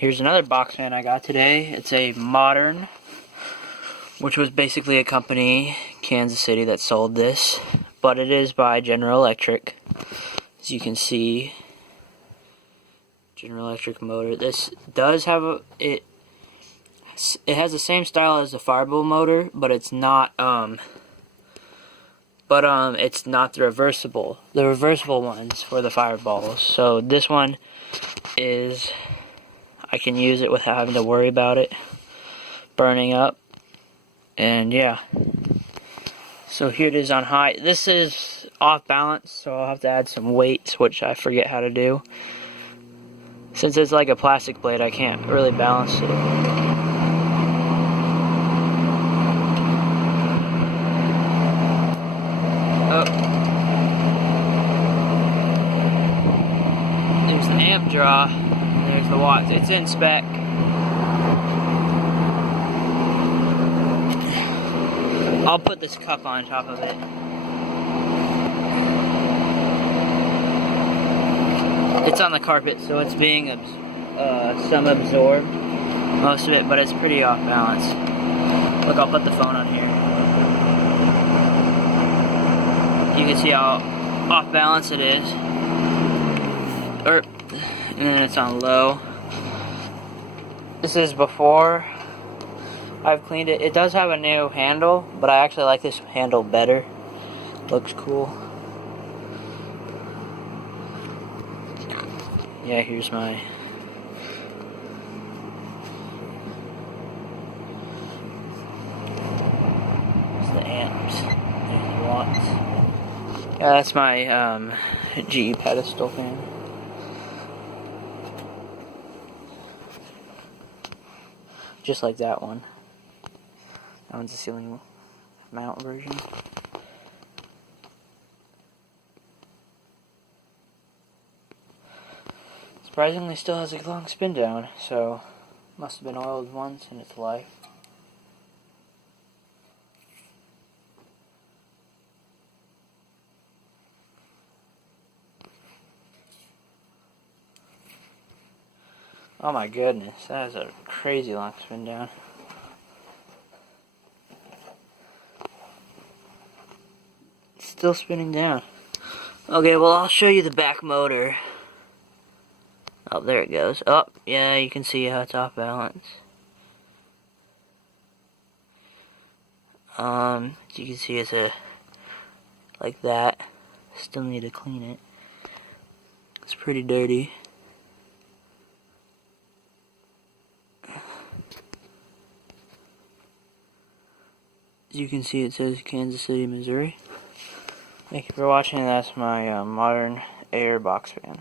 Here's another box fan I got today. It's a Modern, which was basically a company, Kansas City, that sold this. But it is by General Electric. As you can see, General Electric motor. This does have it has the same style as the Fireball motor, but it's not it's not the reversible ones for the Fireballs. So this one is, I can use it without having to worry about it burning up. And yeah, so here it is on high. This is off balance, so I'll have to add some weights, which I forget how to do. Since it's like a plastic blade, I can't really balance it. Oh. There's the amp draw. There's the watts. It's in spec. I'll put this cup on top of it. It's on the carpet, so it's being some absorbed, most of it, but it's pretty off balance. Look, I'll put the phone on here. You can see how off balance it is. And then it's on low. This is before I've cleaned it. It does have a new handle, but I actually like this handle better. Looks cool. Yeah, here's my the amps. There's the watts. Yeah, that's my GE pedestal fan. Just like that one. That one's a ceiling mount version. Surprisingly, still has a long spin down, so must have been oiled once in its life. Oh my goodness, that is a crazy long spin down. It's still spinning down. Okay, well, I'll show you the back motor. Oh, there it goes. Oh, yeah, you can see how it's off balance. As you can see, it's like that. Still need to clean it. It's pretty dirty. As you can see, it says Kansas City, Missouri. Thank you for watching. That's my Modern Air box fan.